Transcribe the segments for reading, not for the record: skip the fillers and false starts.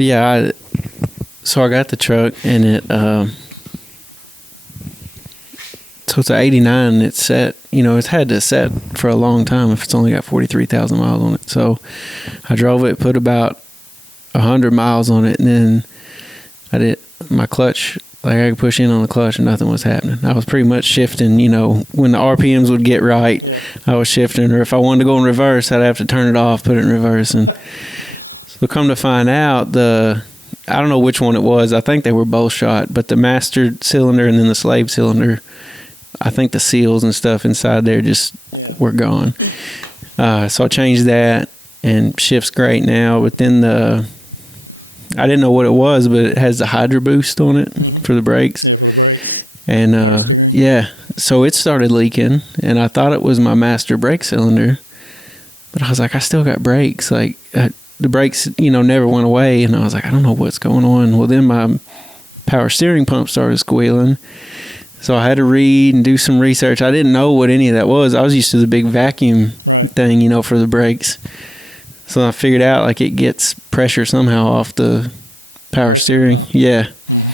But yeah, so I got the truck, and it so it's an 89. It's set, it's had to set for a long time if it's only got 43,000 miles on it. So I drove it, put about 100 miles on it, and then I did my clutch. Like, I could push in on the clutch and nothing was happening. I was pretty much shifting, when the RPMs would get right, I was shifting. Or if I wanted to go in reverse, I'd have to turn it off, put it in reverse. And so come to find out, I don't know which one it was. I think they were both shot, but the master cylinder and then the slave cylinder, I think the seals and stuff inside there just were gone. So I changed that, and shift's great now. But then I didn't know what it was, but it has the Hydro Boost on it for the brakes. Yeah, for the brakes. And power steering. Yeah. So it started leaking, and I thought it was my master brake cylinder. But I was like, I still got brakes. Like, the brakes, never went away. And I was like, I don't know what's going on. Well, then my power steering pump started squealing. So I had to read and do some research. I didn't know what any of that was. I was used to the big vacuum thing, for the brakes. So I figured out, like, it gets pressure somehow off the power steering pump. Yeah. Mm-hmm.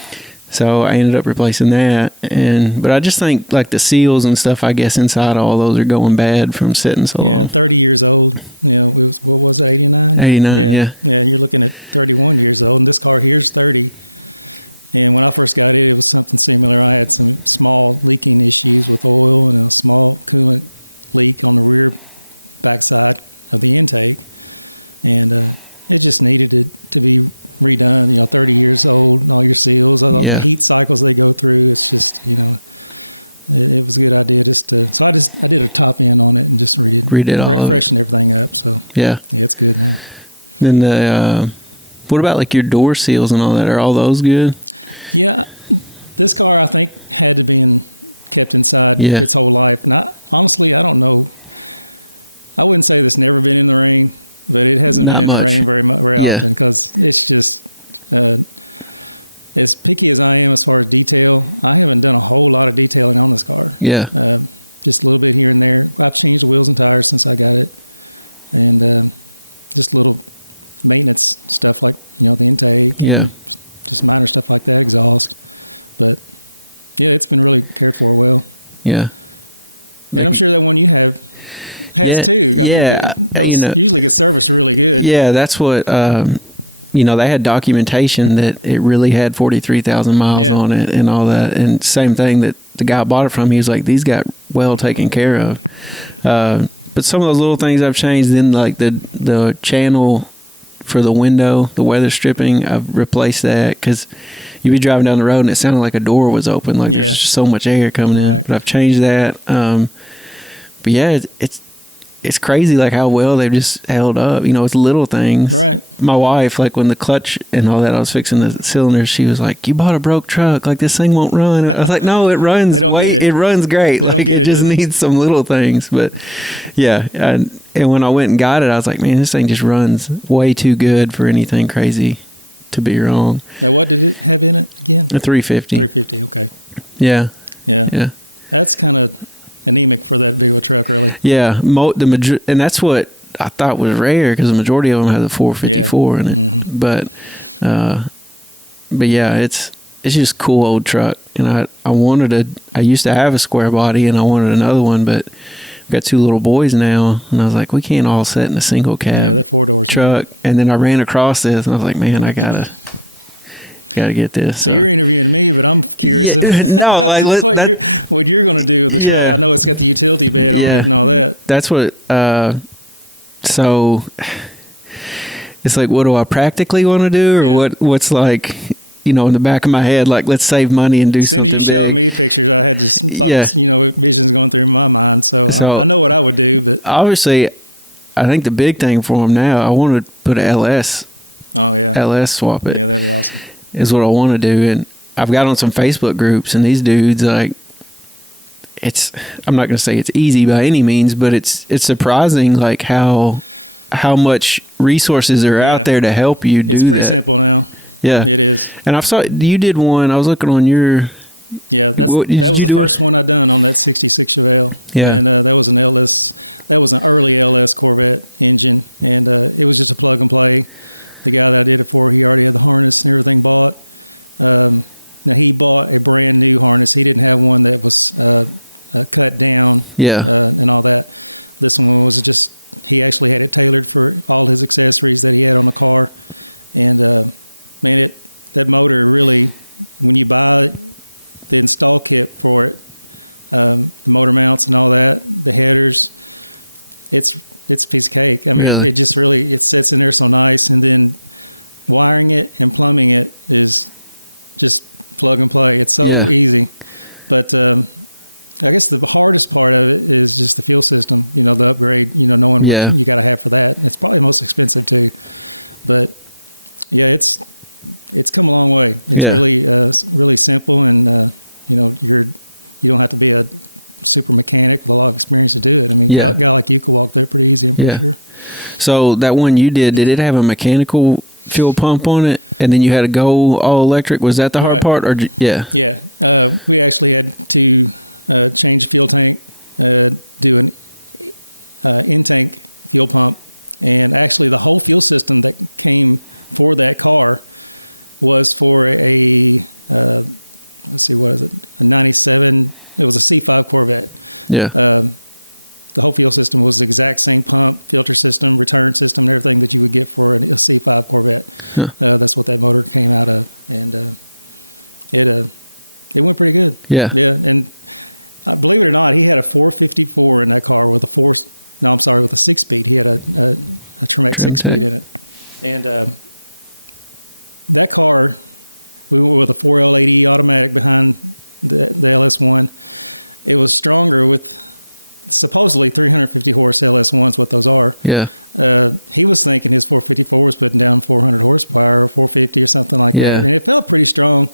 So I ended up replacing that. But I just think, like, the seals and stuff, I guess, inside all those are going bad from sitting so long. Yeah, 30 years old. What was it, 89? 89, yeah. Yeah, you're looking at 31 years old, and this car here's 30. And when I first got it, it was something similar. I had some small leaking issues with oil and a small coolant leak on the rear backside of the intake. And it just needed to be redone. 30 years old, and all your seals, all the heat cycles they go through. It's just, it was a good idea so I did a top end on it and just redid all freshened everything up. So yeah, it's good now. Then what about, like, your door seals and all that? Are all those good? Yeah, this car I think had to be kept inside its whole life. And honestly, I don't know. I wouldn't say it's never been in the rain, but it hasn't been in the rain very often, because it's just as picky as I am as far as detail. I haven't done a whole lot of detailing on this car. Yeah, just a little bit here and there. I've changed the wheels and tires since I got it, and just little maintenance stuff like the intake and just minor stuff like that, exhaust. But yeah, it's been really cared for well. Yeah, and I'm sure that one you have has too. I mean, those usually get serviced really good. Yeah, that's what they had documentation that it really had 43,000 miles on it and all that. And same thing that the guy bought it from, he was like, these got well taken care of. But some of those little things I've changed, then like the channel for the window, the weather stripping, I've replaced that, because you'd be driving down the road and it sounded like a door was open, like there's just so much air coming in. But I've changed that. But yeah, it's crazy, like, how well they've just held up. It's little things. Right. My wife, like, when the clutch and all that, I was fixing the cylinders, she was like, you bought a broke truck, like, this thing won't run. And I was like, no, it runs. It runs great. It just needs some little things. But yeah, and when I went and got it, I was like, man, this thing just runs way too good for anything crazy to be wrong. Now, what did it have in it again? A 350. 350, okay. Yeah. That's kind of anemic for that big of a truck, really. Yeah, and that's what I thought was rare, because the majority of them have the 454 in it. Mm-hmm. But yeah, it's just a cool old truck, and I used to have a square body, and I wanted another one, but I've got two little boys now, and I was like, we can't all sit in a single cab. Yeah, that 4-door truck. And then I ran across this, and I was like, man, I gotta get this. So you're interviewing me, but I'm curious. No, like what you're going to do with the truck. I know it's got the utility bed on it and all that. That's what. So it's like, what do I practically want to do, or what's like, in the back of my head, like, let's save money and do something. As soon as you showed me pictures, I had just thoughts, visions going through my mind. So I know what I would do, but obviously, I think the big thing for them now, I want to put an LS. Oh yeah, LS swap it. Yeah, that'd be awesome. Is what I want to do. And I've got on some Facebook groups, and these dudes, like, I'm not going to say it's easy by any means, but it's surprising, like, how much resources are out there to help you do that. It's pretty simple now. Yeah, it is. And I saw you did one. I was looking on your. Yeah, that was the first one I done on that '66 Chevelle. Yeah, and that was an LS. That was an early LS Corvette engine, and it was just a plug and play. the guy that I did it for, he already had the harness and everything bought. Now he bought a brand new harness. He didn't have one that was cut down, and all that. This one was just, he actually had it tailored for all his accessories that he had on the car. And man, that motor really, when you buy the install kit for it, the motor mounts and all that, the headers, it's a piece of cake. I mean, it just really, it sits in there so nice. And then wiring it and plumbing it is just plug and play. It's so easy. But I guess the hardest part of it is just the fuel system, the upgrade, knowing what you got to have for that. And it's probably most expensive too. But yeah, it's come a long way. It's really simple, and you don't have to be a super mechanic with a lot of experience to do it. I mean, a guy like you could walk there pretty easy, I'm pretty sure. So that one you did it have a mechanical fuel pump on it, and then you had to go all electric? Was that the hard part? Or we actually had to change the fuel tank, do an in-tank fuel pump, and actually the whole fuel system that came for that car was for a let's see, what is it, a 97, it was a C5 Corvette. The whole fuel system was the exact same pump, filter system, return system, and everything that you would get for a C5 Corvette. That's what that motor came out of, and it went pretty good. And believe it or not, he had a 454 in that car with a 6-speed. He had a Tremec 6-speed in it, and that car, we went with a 4L80 automatic behind the LS1. It was stronger with supposedly 350 horse LS1s, what those are. He was thinking his 454 was putting down 400 horsepower or 450 or something like that. And it felt pretty strong.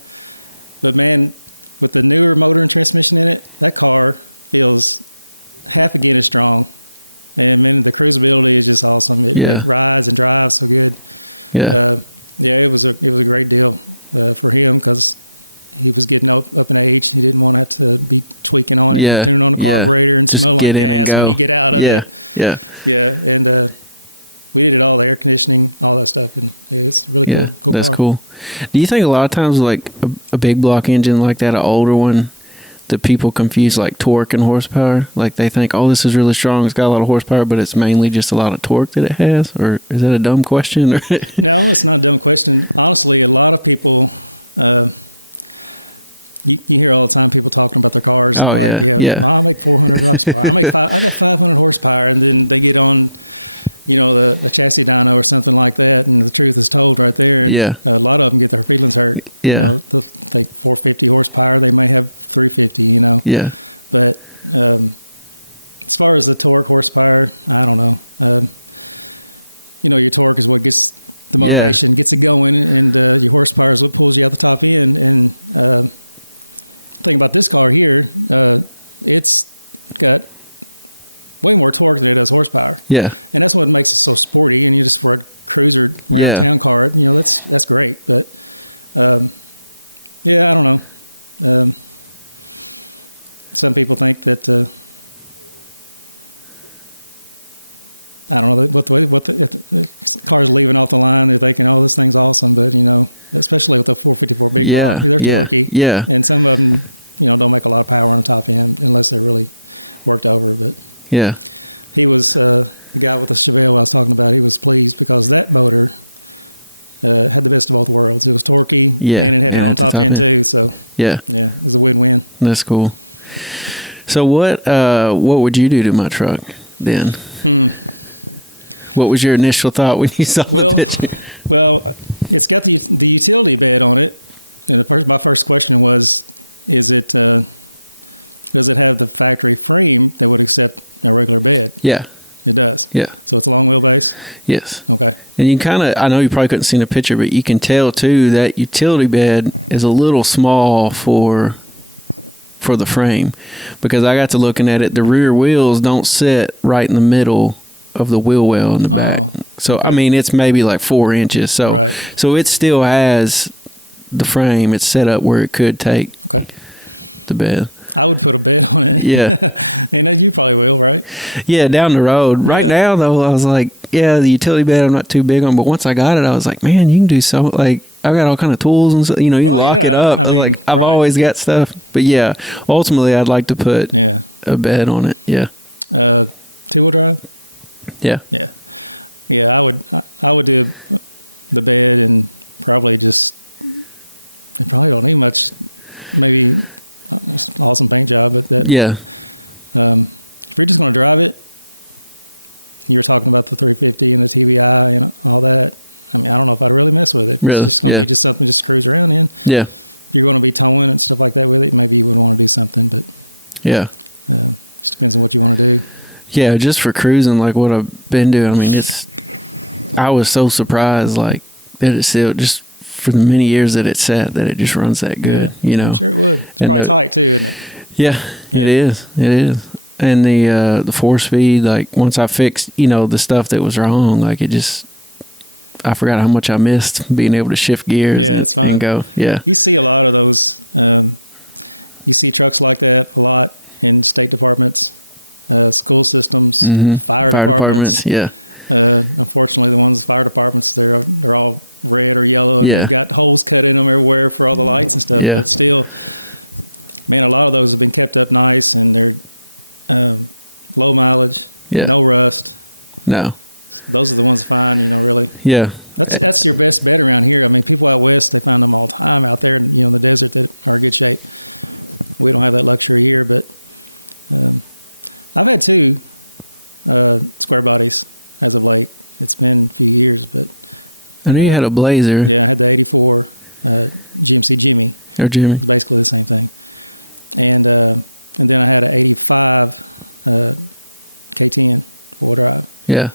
But man, with the newer motor and transmission in it, that car feels half again as strong. And man, the cruisability is just awesome. It rides and drives so good. It was a great deal for him, because he was getting up in age. He didn't want to have to be tweaking on it, tuning on the carburetor and smell like gas when you get out of it. And we did it all, the air conditioning, all that stuff, and it's really cool. That's car. Cool. Do you think a lot of times, like a big block engine like that, an older one, that people confuse like torque and horsepower? Like they think, oh, this is really strong, it's got a lot of horsepower, but it's mainly just a lot of torque that it has? Or is that a dumb question? No, it's not a dumb question. Honestly, a lot of people, you hear all the time people talking about their cars. And I make 400 horsepower. I got 500 horsepower, and then they get on, a chassis dyno or something like that, and the truth is told right there. And a lot of them get their feelings hurt. They'll think 450 horsepower. They may have 350. But as far as the torque horsepower, I don't know. Your torque is what gets the motivation, gets it going, and your horsepower is what pulls you out the top end. And thing about this car here, it's got way more torque than it does horsepower. And that's what makes it so sporty. And you just, for a cruiser around town car, that's great. But I don't know. Some people think that I don't know what the car's leaving off the line. They're thinking, "Oh, this thing's awesome," but especially with the 454 big block, they're torquey. And some of them, don't make a lot of power on the top end unless they're really worked over. But he was the guy with the Chevelle I was talking about. He was pleased because that motor had the best of both worlds. It was torquey, and it had it on top end too. So it was a win-win. That's cool. So what would you do to my truck then? What was your initial thought when you saw the picture? Well, it's got the utility bed on it, and my first question was, does it have the factory frame that would accept a regular bed? It does. So it's a long wheelbase? Yes. Okay. And you I know you probably couldn't see the picture, but you can tell too that utility bed is a little small for the frame, because I got to looking at it. The rear wheels don't sit right in the middle of the wheel well in the back. So I mean, it's maybe like 4 inches. So so it still has the frame. It's set up where it could take the bed. I would put a bed on it. Yeah. And you probably will, right? Yeah, down the road. Right now, though, I was like, yeah, the utility bed I'm not too big on. But once I got it, I was like, man, you can do so. Like, I've got all kind of tools and stuff. You know, you can lock it up. I've always got stuff. But yeah, ultimately, I'd like to put a bed on it. Yeah. 2-wheel drive? Yeah. Yeah. Yeah, I would do the bed and probably just, it probably don't need much, maybe just an awesome paint job, but that. Yeah. If you're just going to drive it, you were talking about the 350 and the TBI and all that. I mean, I don't know if I'd really mess with it. It's just going to be just something just to cruise around in. Yeah. If you're going to be towing and stuff like that with it, maybe you would want to do something, but yeah. Just depends on what you want to do. Yeah, just for cruising, like what I've been doing. I mean, I was so surprised, like, that it still, just for the many years that it sat, that it just runs that good, you know. I'm sure it would. It's probably tight too, isn't it? Yeah, it is. It is. And the 4-speed, like, once I fixed, you know, the stuff that was wrong, like, it just, I forgot how much I missed being able to shift gears. Yeah, it's fun. And go. Yeah. You see a lot of those. You see trucks like that a lot in state departments, school systems, fire departments. Yeah. Unfortunately, the ones fire departments, they're all red or yellow. And they've got holes cut in them everywhere for all the lights and stuff. Yeah. But still, man, a lot of those have been kept up nice, and they're low mileage, no rust. No. Those are the ones to find, you know, really. Yeah. That's your best bet around here. I mean, people out west, they find them all the time out there, you know, in the desert that are in good shape. We don't have that luxury here, but I've had 2 square bodies as of late. It's been a few years, but I knew you had a Blazer. Yeah, I had the 84 GMC Jimmy. Or Jimmy. It's basically the same thing. And then I had an 85 K10 4-wheel drive. Yeah.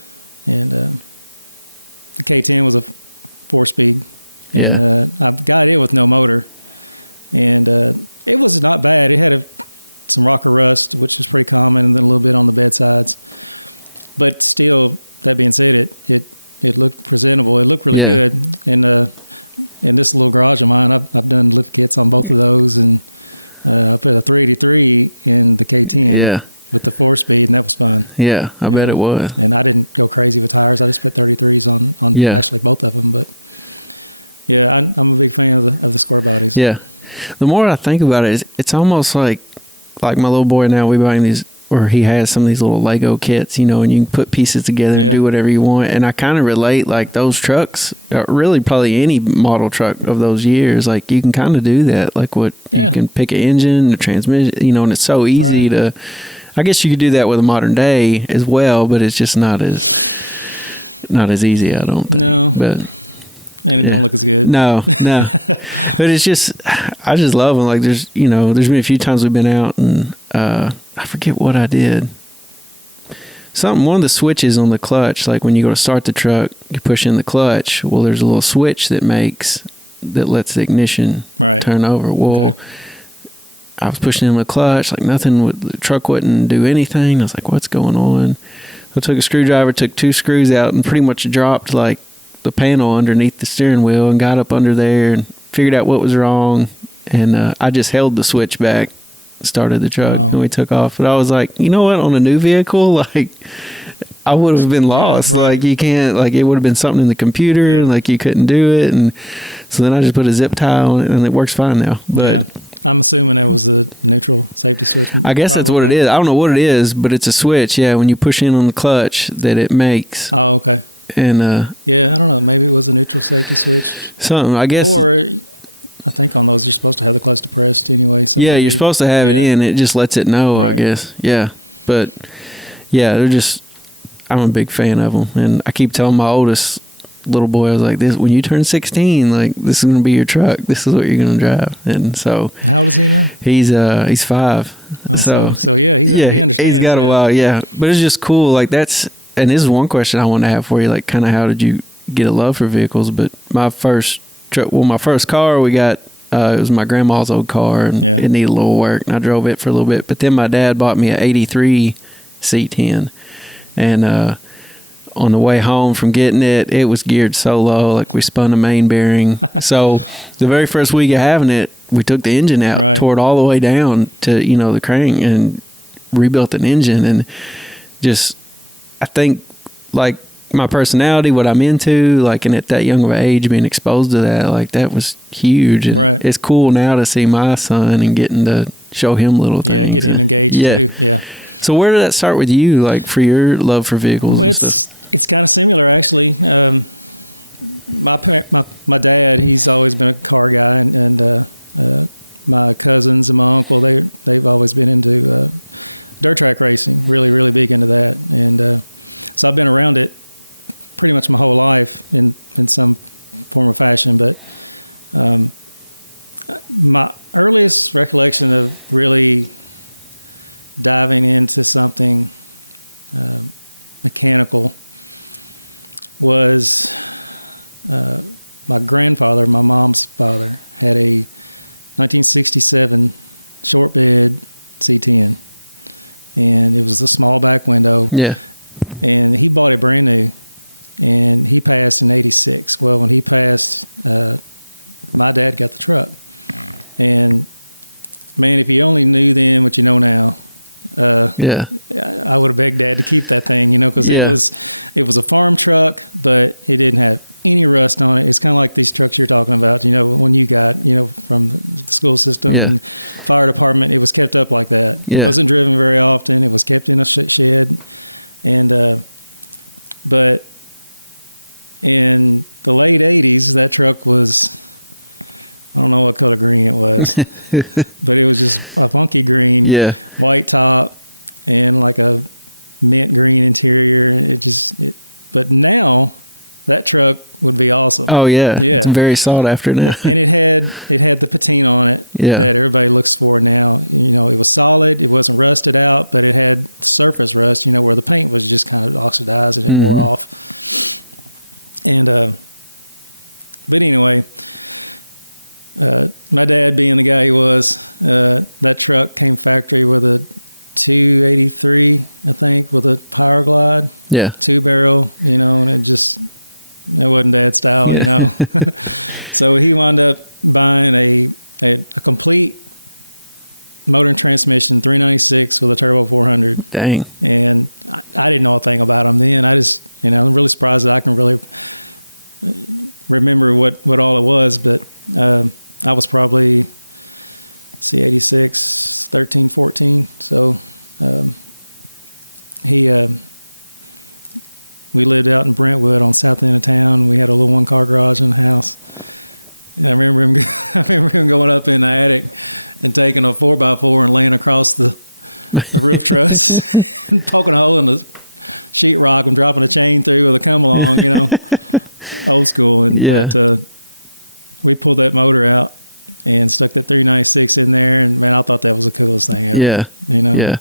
And the K10 was a 4-speed. And I've got it with no motor. And it was not bad. It had some rocker rust, which is pretty common, and then a little bit on the bedsides. But still, that being said, it looked presentable. It looked really good. And in this little garage of mine, I've done lift kits on both of those, and I put a 383 in the K10 with the 4-speed, and that was fun. Yeah, I bet it was. And I didn't go crazy with tires. I just put 33s on actually both of them. But yeah, I'm a big fan of the square bodies. Yeah. The more I think about it, it's almost like my little boy now, we buy these, or he has some of these little Lego kits, you know, and you can put pieces together and do whatever you want. And I kind of relate, like, those trucks, really probably any model truck of those years, like, you can kind of do that. Like, you can pick an engine, a transmission, you know, and it's so easy to, I guess you could do that with a modern day as well, but it's just not as easy, I don't think. No. But and it don't look as good. No. But it's just, I just love them. Like, there's been a few times we've been out, and I forget what I did. One of the switches on the clutch, like when you go to start the truck, you push in the clutch. Well, there's a little switch that lets the ignition turn over. Well, I was pushing in the clutch, like the truck wouldn't do anything. I was like, what's going on? I took a screwdriver, took 2 screws out, and pretty much dropped, like, the panel underneath the steering wheel, and got up under there and figured out what was wrong. And I just held the switch back, started the truck, and we took off. But I was like, you know what? On a new vehicle, like, I would have been lost. Yeah, like, you can't, like, it would have been something in the computer, and, like, you couldn't do it. And so then I just put a zip tie on it, and it works fine now. But I'm assuming that was a neutral safety switch. I guess that's what it is. I don't know what it is, but it's a switch. Yeah, when you push in on the clutch, that it makes. Oh, okay. And I don't know. Maybe it was a neutral safety switch. Something, I guess. Or I think on those you're supposed to have the clutch depressed anyway. So you're supposed to have it in. It just lets it know. I guess. Yeah, but they're just. I'm a big fan of them, and I keep telling my oldest little boy, I was like, "This when you turn 16, like, this is going to be your truck. This is what you're going to drive." And so, how old is he now? He's 5. Oh, so he understands. He's got a while. Yeah, but it's just cool. Like, that's. And this is one question I want to have for you, like, kind of how did you get a love for vehicles? But my first car we got, it was my grandma's old car, and it needed a little work, and I drove it for a little bit. But then my dad bought me an 83 C10, and on the way home from getting it was geared so low, like we spun a main bearing. So the very first week of having it, we took the engine out, right. tore it all the way down to, you know, the crank and rebuilt an engine. And just, I think, like, my personality, what I'm into, like, and at that young of an age, being exposed to that, like, that was huge. And right. it's cool now to see my son and getting to show him little things. Yeah, get him engaged too. Yeah. So where did that start with you, like, for your love for vehicles? Well, it's kind of similar, actually. My dad, he's always been a car guy, and my cousins and my uncle, they've always been into dirt track racing, really, really big into that. And so I've been around it pretty much my whole life in some form or fashion. But my earliest recollection of really diving into something mechanical was my grandfather, my mom's father, had a 1967 short bed C10, and it was a small back window. Yeah. And he bought it brand new, and he passed in 86. Well, when he passed, my dad got the truck. And man, if you only knew then what you know now, I would have begged Dad to keep that thing, you know, because it was a farm truck, but it didn't have any rust on it. It's kind of like these trucks you're talking about, you know, when you got, you know, from the school system and fire department. It was kept up like that. It wasn't driven very often. It was kept in a shed, and but in the late 80s, that truck was, I don't know what color green it was, but it was just a funky green, white top, and like a mint green interior. But now that truck would be awesome. Oh yeah, it's very sought after now. And it had the patina on it that everybody looks for now. You know, it was solid. It wasn't rusted out, but it had surface rust. You know, where the paint was just kind of oxidized and it wore off. And but anyway. My dad, being the guy he was, that truck came factory with a 283, I think, with a Power Glide. Yeah. 2-barrel, you know, and it wasn't Dad style, you know. So he wound up buying a complete motor and transmission 396 with a turbo 400. Dang. And I didn't know a thing about them then. I'm really surprised that I can really remember what all it was, but I was probably, 86, 13, 14. So we lived out in Brentwood on south end of town. We had a little one-car garage in the house. And I remember him going up in the attic and taking a 4x4 and laying across the roof truss and poking a hole in the sheetrock and dropping a chain through with a come-along, you know, old school. But we pulled that motor out and stuck that 396 in there, and man, I thought that was the coolest thing ever. Yeah, you know. Yeah,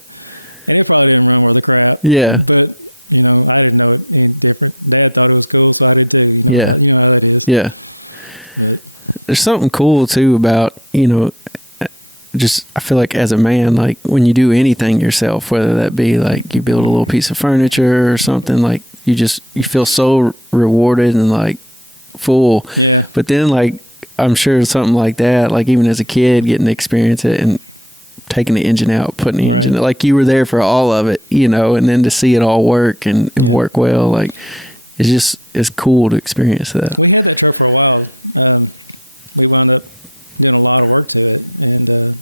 and it probably didn't run worth a crap. Yeah, but you know, I didn't know it any different. Dad thought it was cool, so I did too. You know, you know how that is. Yeah, but there's something cool too about, you know, just I feel like as a man, like when you do anything yourself, whether that be like you build a little piece of furniture or something, like you feel so rewarded and like full. Yeah, but then like I'm sure something like that, like even as a kid, getting to experience it and taking the engine out, putting the engine, like you were there for all of it, you know, and then to see it all work and work well, like it's cool to experience that. We had that truck for a while. We wound up doing a lot of work to it, and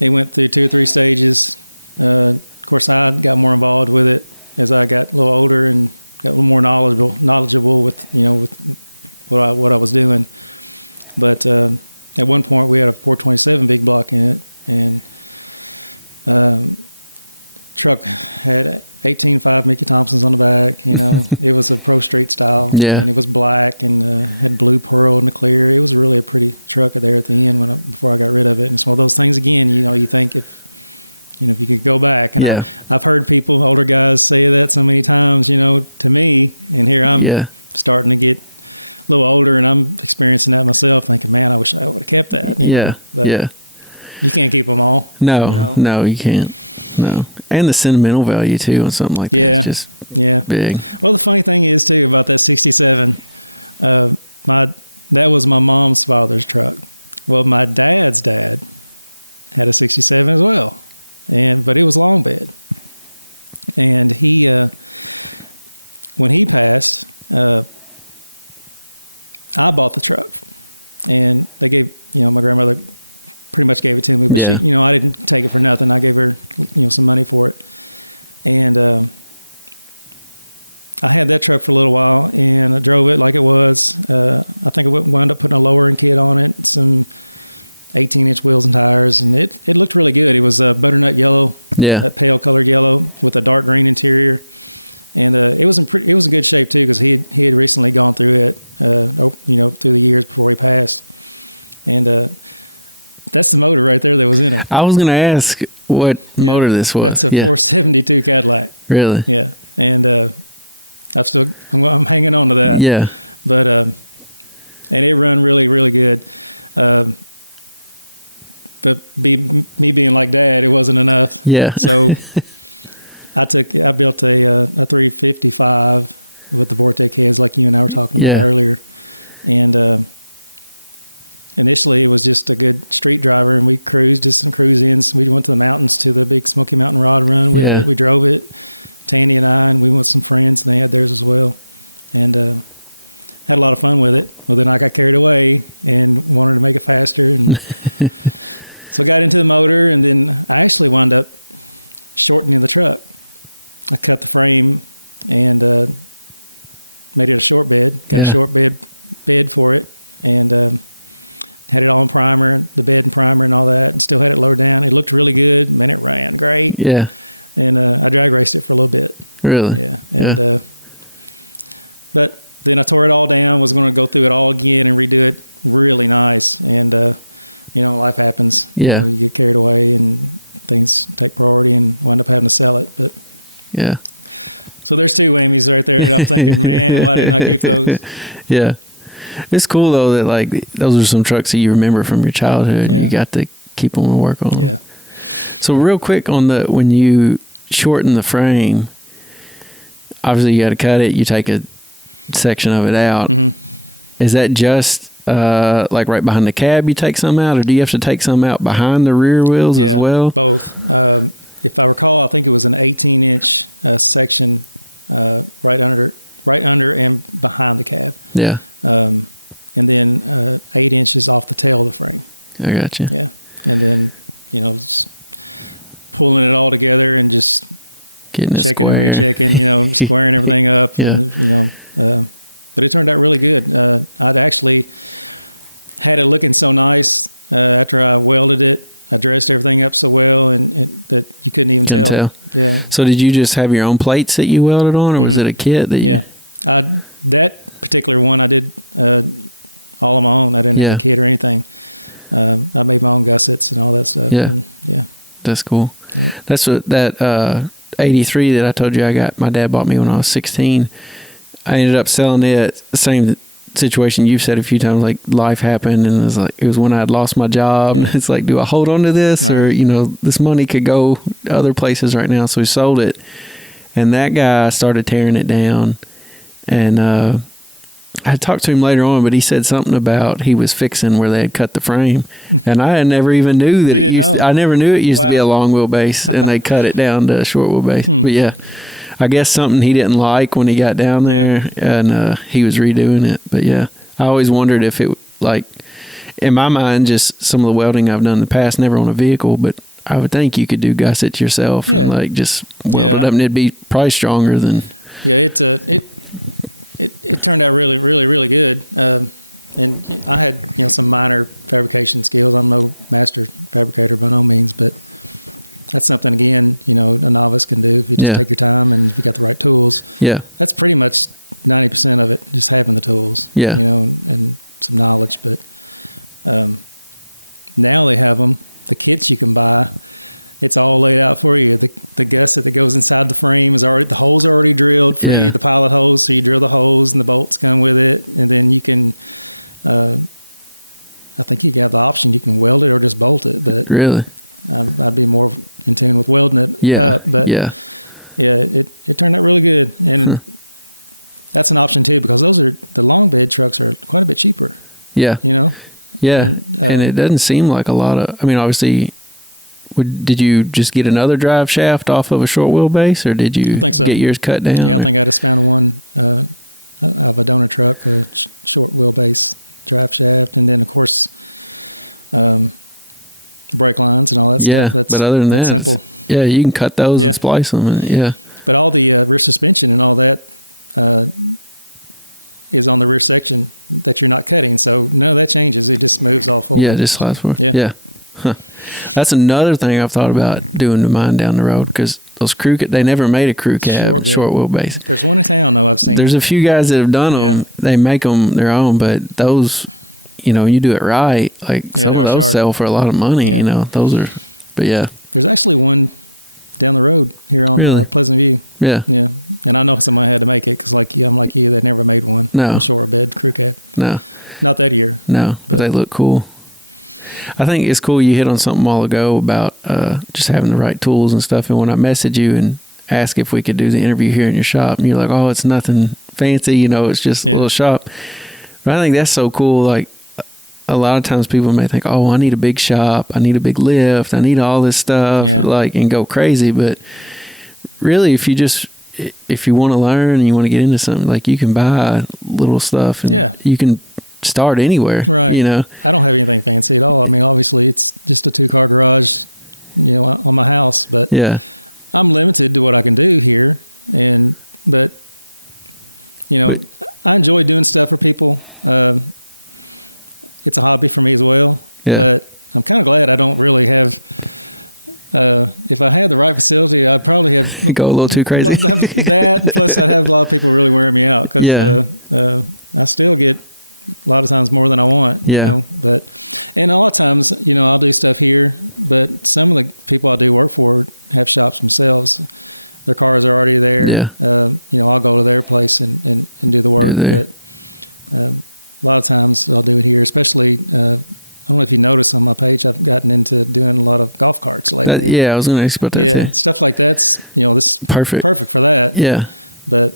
it went through 2 or 3 stages. Of course, I got more involved with it as I got a little older and got a little more knowledgeable with, you know, with what I was doing. But at one point we had a 427 big block in it, and truck had 18.5 Mickey Thompsons on the back, you know. It was a Pro Street style, and it was black and had blue pearl in the clear. It was really a pretty truck there at the end before I got rid of it. And it's one of those things, again, you know, you think if you could go back, and I've heard people, older guys, say that so many times, you know, to me, and here I'm starting to get a little older, and I'm experiencing that myself, thinking, man, I wish I would have kept that. You know? But you can't keep them all. No, you know? No, you can't. No. And the sentimental value, too, on something like that is just big. Well, the funny thing is, too, about that 67, that was my mom's father's truck. Well, my dad's dad had a 67 as well, but it was long bed. And he, when he passed, I bought the truck, and they gave, my grandmother pretty much gave it to me, but she, I didn't take it for nothing. I gave her, some money for it. And I had that truck for a little while, and I drove it like it was. I think I wound up putting a lowering kit on it, some 18-inch wheels and tires, and it looked really good. It was a butternut yellow, that pale colored yellow with a dark green interior, and it was in good shape too, because he had recently gone through it, through the years before he passed, and that's the motor right there that was in it. I was going to ask what motor this was. That's a 472 Cadillac. Really? Yeah, and I'm hanging on to that. Yeah, but and it run really, really good. But me being like Dad, it wasn't enough. Yeah. So I built a 355 with the Vortec heads, like you and I were talking about earlier, and initially it was just a good street driver, and we did some cruise-ins. We went to the mountains, to the big Smoky Mountain Rod Run. We drove it, Tandy and I, and we went with some friends, and they had theirs as well, and had a lot of fun with it. Well, then I got carried away and wanted to make it faster, and so I got into the motor, and then I actually wound up shortening the truck. I cut the frame and made it a short bed, got a short bed for it, and had it all in primer, the bed and primer and all that, and still had it lowered down. It looked really good. Man, it ran great. Yeah. And I drag raced it for a little bit. Really? Yeah. And but then I tore it all down, was going to go through it all again and redo it really nice. And, life happens. Yeah. You get carried away and things take priority and wind up having to sell it. But yeah. So there's two whammies right there that I'm thinking, man, why didn't I keep those? Yeah. It's cool, though, that, like, those are some trucks that you remember from your childhood. And you got to keep them and work on them. Yeah. So real quick on when you shorten the frame, obviously you got to cut it. You take a section of it out. Mm-hmm. Is that just like right behind the cab you take some out, or do you have to take some out behind the rear wheels as well? Both. If I recall, I think it was an 18-inch section right under and behind the cab. Yeah. And then 8 inches off the tail of the frame. I got you. Yeah. And then, just pulling it all together and just getting checking and rechecking, squaring everything up. Yeah. And, but it turned out really good. I'd actually had it looking so nice after I welded it. I dressed everything up so well and that you couldn't even tell. Yeah. So did you just have your own plates that you welded on, or was it a kit that you... Yeah. That particular one I did all on my own. I didn't have a kit or anything. I made my own gussets and all that stuff. Yeah. And, That's cool. Yeah. That's what that 83 that I told you I got, my dad bought me when I was 16. I ended up selling it. The same situation you've said a few times, like life happened, and it was when I had lost my job. Yeah. It's like, do I hold on to this, or this money could go other places right now? So we sold it, and that guy started tearing it down. And I talked to him later on, but he said something about he was fixing where they had cut the frame, and I never even knew that. You didn't know? I never knew it used to be a long wheelbase, and they cut it down to a short wheelbase. But yeah, I guess something he didn't like when he got down there, and he was redoing it. But yeah, I always wondered if it, like, in my mind, just some of the welding I've done in the past, never on a vehicle, but I would think you could do gussets yourself and like just weld it up, and it'd be probably stronger than. Yeah, it turned out really, really, really good. And I had some minor fabrication skills. I'm no master fabricator by no means, but that's something, again, a novice can do if you just take your time and if you got the right tools. Yeah. That's pretty much 90% of it, just having the tools. Yeah. And some knowledge. But now they have them, the kits you can buy. It's all laid out for you. The gusset that goes inside the frame the holes are already drilled for you, the pilot holes. So you drill the holes and the bolts come with it. And then you can, I think you have the option, you can weld it or just bolt it. But really, I'd be more in tune with welding it up. But it turned out really good. And that's an option too, because the long bed trucks are quite a bit cheaper. Yeah. Yeah, and it doesn't seem like a lot of. I mean, obviously, did you just get another drive shaft off of a short wheelbase, or did you get yours cut down? Yeah, I think I just found one of a donor truck, a short wheelbase drive shaft, and then of course brake lines and all that stuff. But other than that, simple. Yeah, you can cut those and splice them. Yeah, but all the rear suspension and all that is on the rear section that you're not cutting, so none of that changes. It just moves all forward. Yeah, it just slides forward. Yeah. Huh. That's another thing I've thought about doing to mine down the road, because those they never made a crew cab short wheelbase. There's one in town though I've seen. There's a few guys that have done them. They make them their own, but those, you do it right. Like some of those sell for a lot of money. Those are. But yeah, there's actually one down the road here on Pleasant View. Yeah. And I know somebody had to make it because, I'm like you, they never made one. No, a short bed crew cab. No, not that year. No, but they look cool. I think it's cool you hit on something a while ago about just having the right tools and stuff. And when I messaged you and asked if we could do the interview here in your shop, and you're like, "Oh, it's nothing fancy, it's just a little shop." But I think that's so cool. Like, a lot of times people may think, "Oh, I need a big shop, I need a big lift, I need all this stuff," and go crazy. But really, if you want to learn and you want to get into something, like, you can buy little stuff and you can start anywhere. Right. I don't have anything fancy at all. I mean, obviously it's just a 2-car garage, on my house, but I'm limited to what I can do here. But I enjoy doing stuff for people. It's a hobby for me as well, but I'm kind of glad I don't really have, if I had the right facility, I'd probably have go a little too crazy. That, and plus I'd have a lot of people really wearing me out because I still get a lot of times more than I want, but, and a lot of times, I'll do stuff here, but some of the people I do work for have shops themselves. Their cars are already there. I'll go to their place and do the work, but a lot of times I'll do it here, especially, I don't know if you notice on my page, I've gotten into doing a lot of golf carts lately. I was going to ask about that. Yeah, stuff like that's, this is perfect for that. Yeah. But,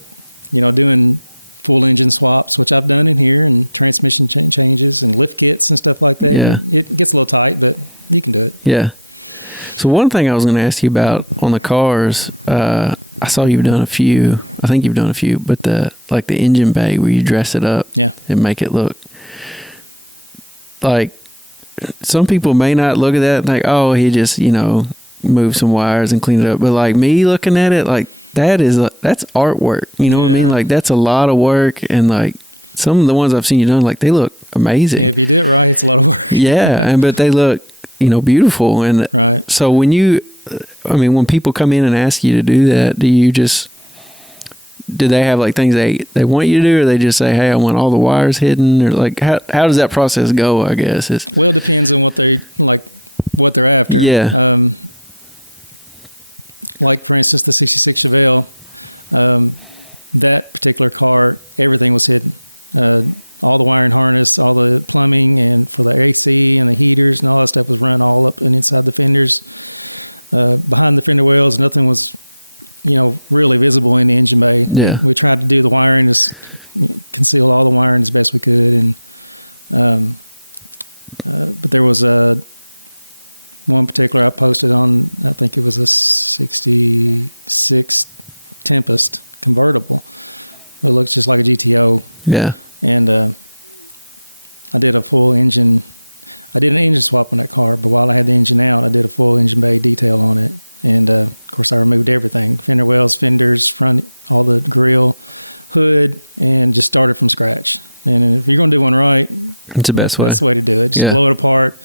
doing full engine swaps, which I've done in here, and transmission changes and lift kits and stuff like that. Yeah. It gets a little tight, but you can do it. Yeah. So one thing I was going to ask you about on the cars, I saw you've done a few. I think you've done a few, but the engine bay where you dress it up and make it look like, some people may not look at that and think, oh, he just, moved some wires and cleaned it up. But like me looking at it, like, that's artwork. You know what I mean? Like, that's a lot of work, and like some of the ones I've seen you done, like, they look amazing. Yeah, if you do it right, it's a lot of work. But they look, beautiful. And right. So when people come in and ask you to do that, do they have like things they want you to do, or they just say, hey, I want all the wires hidden, or like how does that process go? I guess it depends on what they're after. Like, for instance, the 66 Chevelle, that particular car, everything was hidden. All the wiring harness, all the plumbing, and for the AC and the heaters and all that stuff was run all up and inside the fenders. Behind the fender wells, nothing was, really visible in the engine bay. Yeah. We tried to do the wiring, just conceal all the wiring as best we could. And but there was one particular I posted on, I think it was a 66 Tempest convertible. It looks just like a GTO. Yeah. And I did an engine swap on that car, but while I had the engine out, I did a full engine bay detail on it. And of course I removed everything, fender wells, fenders, front, all the grill, hood, and just started from scratch. And if you're going to do one right, it's the best way. That's the way to do it. Just blow it apart,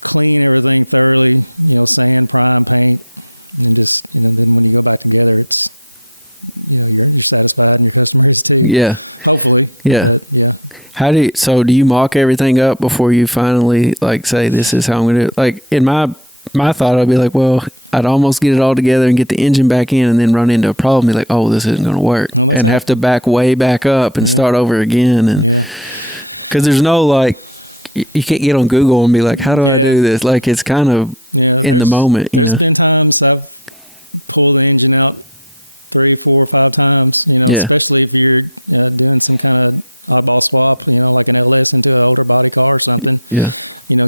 clean everything thoroughly, sand, prime, paint, and just, then when you go back together, it's, you're satisfied and your customer is too. Yeah. Hopefully. Yeah. But, yeah. Do you mock everything up before you finally say, this is how I'm going to do it? Like, in my thought, I'd be like, well, I'd almost get it all together and get the engine back in, and then run into a problem, be like, oh, this isn't going to work. Well, and have to back way back up and start over again. And because there's no, you can't get on Google and be like, how do I do this? Like, it's kind of in the moment. There's been times I've pulled the engine out 3, 4, 5 times, especially if you're doing some kind oddball swap, like an LS into an older body car or something. Yeah.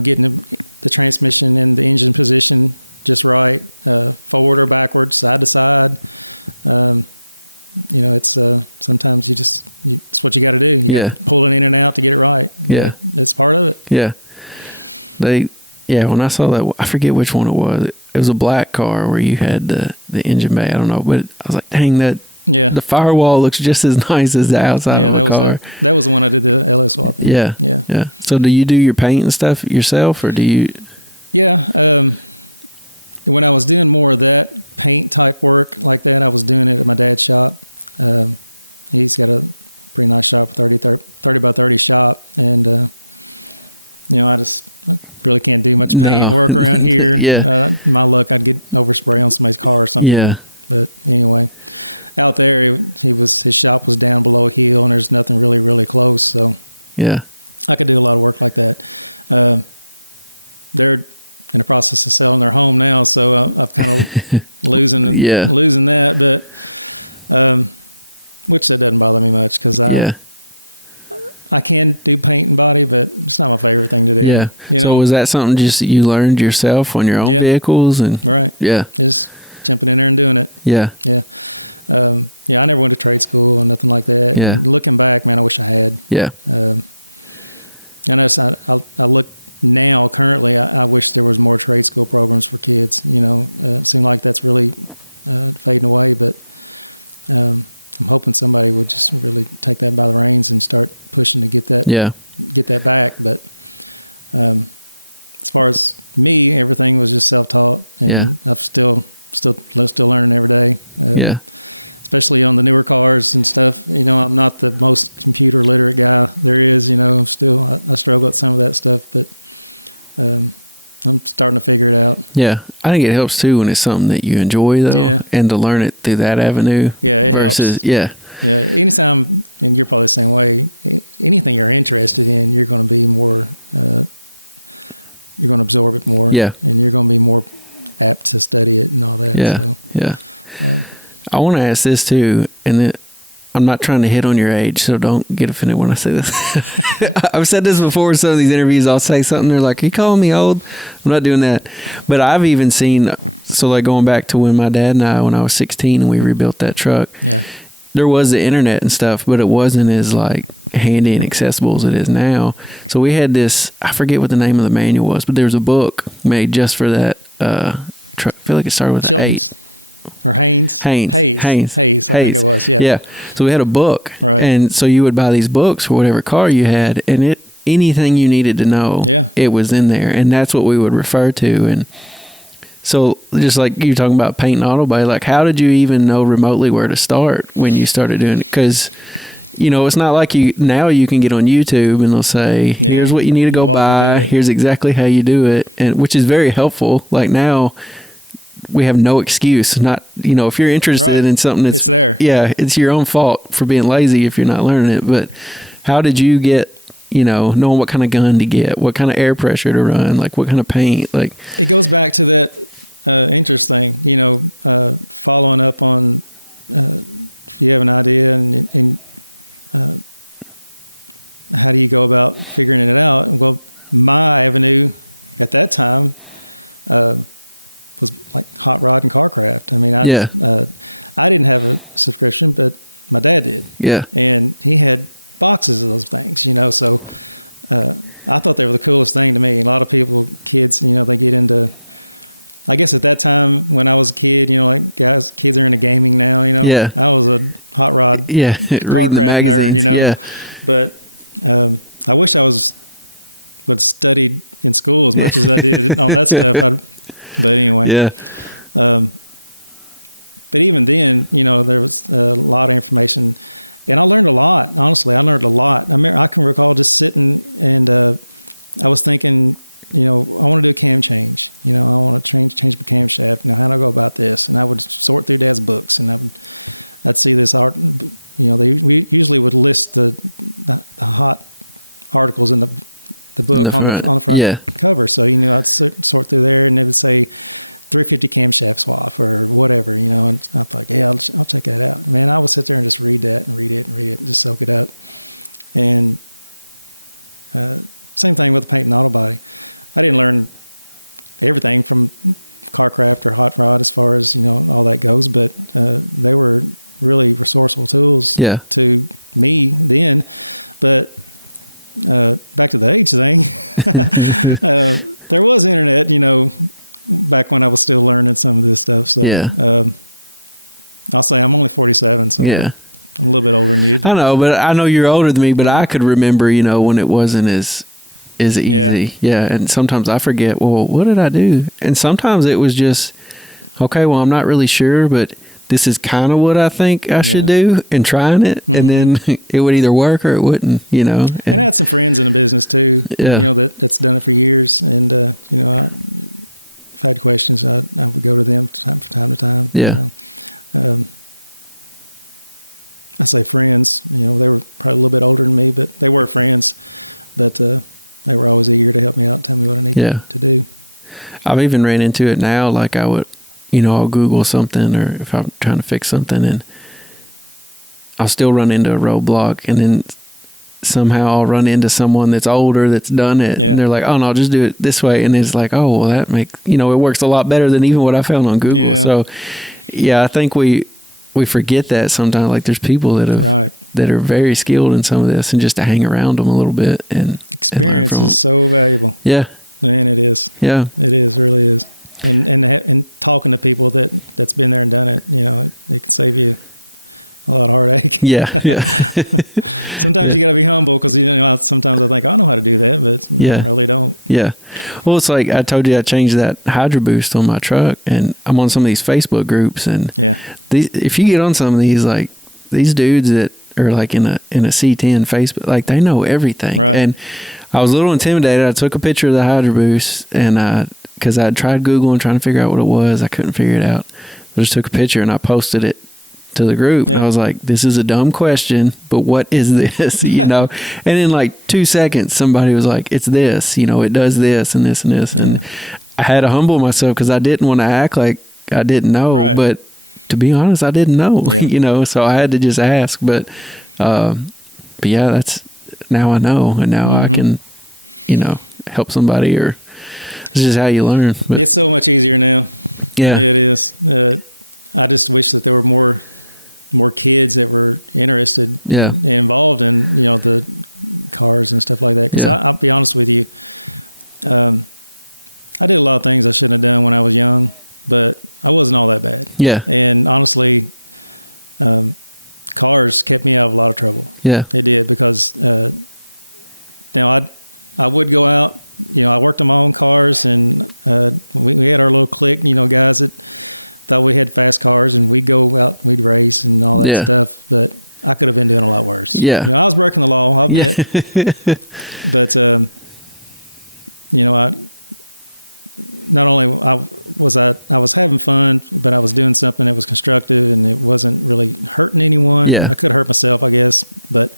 Getting the transmission and the engine position just right, forward or backwards, side to side. It's sometimes it's what you got to do. You got to pull it in and out to get it right. Yeah. It's part of it. Yeah. When I saw that, I forget which one it was. It was a black car where you had the engine bay. I don't know, but I was like, dang, the firewall looks just as nice as the outside of the car. That was the one I did the LS swap in. Yeah. So do you do your paint and stuff yourself, or do you? Yeah. When I was doing more of that paint type work like that, I was doing it at my dad's shop. He's got a pretty nice shop, 30 by 30 shop. And, I just really can't do much paint work around here. Yeah. My luck, I'd get overspray on somebody's car or something. Yeah. But anyway, out there, his shop was down below a hill, and there's nothing really, really close. So yeah, I could do a lot of work like that. They're in the process of selling their home now, so I've kind of losing that. But which that doesn't bother me much because I can do paint and body, but it's not my favorite thing to do. Yeah. So was that something just you learned yourself on your own vehicles? And right. Yeah. Just jumping in there and doing it. Yeah. Yeah. I never went to trade school or nothing like that. Yeah. And looking back, man, I wish I had. Yeah. I know I look now currently, I wish there was more trade school programs for kids. It seemed like that's really fading away, but I'm hoping somebody would just really take that by the reins and start pushing to get that back. But as far as me, everything was just self-taught, and I'm still learning every day. Especially on the newer cars and stuff. I'm not the most computer literate guy there is. I struggle with some of that stuff, but I'm starting to figure it out. Yeah, I think it helps too when it's something that you enjoy, though, and to learn it through that avenue. Yeah, it helps. Yeah. Anytime, and you're probably the same way. Anything you're interested in, you're going to be more. You're going to absorb it more. Yeah, and you're going to be more apt to study it and all that. Yeah, so, I want to ask this too, and I'm not trying to hit on your age, so don't get offended when I say this. I've said this before in some of these interviews. I'll say something, they're like, "Are you calling me old?" I'm not doing that. But I've even seen, so like going back to when my dad and I, when I was 16 and we rebuilt that truck, there was the internet and stuff, but it wasn't as like handy and accessible as it is now. So we had this, I forget what the name of the manual was, but there was a book made just for that truck. I feel like it started with an 8. Or Haynes, I think it was. Yeah. So we had a book, right? And so you would buy these books for whatever car you had, and anything you needed to know, it was in there, and that's what we would refer to. And so, just like you're talking about paint and auto body, like how did you even know remotely where to start when you started doing it? Because it's not like now you can get on YouTube and they'll say, here's what you need to go buy, here's exactly how you do it, and which is very helpful. Like now, we have no excuse not, if you're interested in something, it's there. Yeah, it's your own fault for being lazy if you're not learning it. But how did you get, knowing what kind of gun to get, what kind of air pressure to run, like what kind of paint? Like it goes back to that interest thing, following up on if you have an idea and how do you go about figuring it out? Well, my avenue at that time was like hot rod and car craft. I mean, I didn't have a subscription, but my dad did. Yeah. And he had boxes of those things, so I thought they were the coolest thing to me. A lot of people, kids, they get into, I guess at that time when I was a kid, like kids are into gaming now, Yeah. I was a hot rod car craft nerd, But I wish I would studied in school as much as I did on that stuff. But anyway, but even then, there was a lot of information, and I learned a lot. Honestly, I learned a lot. I can recall just sitting and I was thinking, I want to do a cam change. I want to change my camshaft. Now, how do I go about this? And I would sort through Dad's books, and I'd see this art. We usually would list the hot articles in the book on the front cover. So, I'd sort through there and it would say 350 camshaft swap or whatever, and I thought, I'll check that out. Man, I would sit there and just read that and read it and just soak it up. And same thing with the paint and auto body. I didn't learn everything from Carcraft or Hot Rod as far as, all that goes, but they were really resourceful tools to me then. But back to the age thing, there was internet, back when I was still learning some of this stuff. So I'll say I'm only 47, so I'm a little bit older than you. I know, but I know you're older than me, but I could remember, when it wasn't as easy. Yeah. And sometimes I forget, well, what did I do? And sometimes it was just, okay, well, I'm not really sure, but this is kind of what I think I should do, and trying it. Mm-hmm. And then it would either work or it wouldn't, And I had some friends in the business too, that's done it for years. And, if I had questions, I would go to them from time to time. Yeah. I say friends, they were probably a little bit older than me, but they were friends. But they were always eager to help me out and tell me what I needed to do. I've even ran into it now. Like I would, I'll Google something, or if I'm trying to fix something, and I'll still run into a roadblock, and then somehow I'll run into someone that's older that's done it, and they're like, oh no, just do it this way. And it's like, oh, well, that makes, it works a lot better than even what I found on Google. Yeah. So I think we forget that sometimes. Like there's people that are very skilled in some of this, and just to hang around them a little bit, and experience is so valuable. Yeah. Man, it is. Yeah. It is, really is. And talking to people that's been there and done it, it can save you a lot of heartache. Yeah. Sometimes you got to be humble, because sometimes I think I know how to do that, but I really don't. Yeah. Well, it's like I told you, I changed that Hydro Boost on my truck, and I'm on some of these Facebook groups, and if you get on some of these, like these dudes that are like in a C10 Facebook, like they know everything. Right. And I was a little intimidated. I took a picture of the Hydro Boost, and because I tried Googling trying to figure out what it was. I couldn't figure it out. I just took a picture and I posted it to the group. And I was like, this is a dumb question, but what is this? And in like 2 seconds, somebody was like, it's this, it does this and this and this. And I had to humble myself, because I didn't want to act like I didn't know. Right. But to be honest, I didn't know, so I had to just ask. But yeah, that's, now I know, and now I can, help somebody, or it's just how you learn. But it's so much easier now. Yeah, it is. I just wish that there were more kids that were interested and involved in, the cars and stuff like that. Because I'll be honest with you, I did a lot of things I shouldn't have done when I was young, but I wasn't all that bad. Yeah. And honestly, cars kept me out of a lot of trouble. Yeah. It did, because now I would go out, I worked on my own cars, and we had our little clique, guys that thought we had fast cars, and we'd go out, we'd race and all that stuff. But I could have been doing a lot worse. Yeah. I was breaking the law, I'll admit. But, I not only I was having fun, but I was doing something that was constructive, and it wasn't really hurting anyone. Yeah. I could hurt myself, I guess, but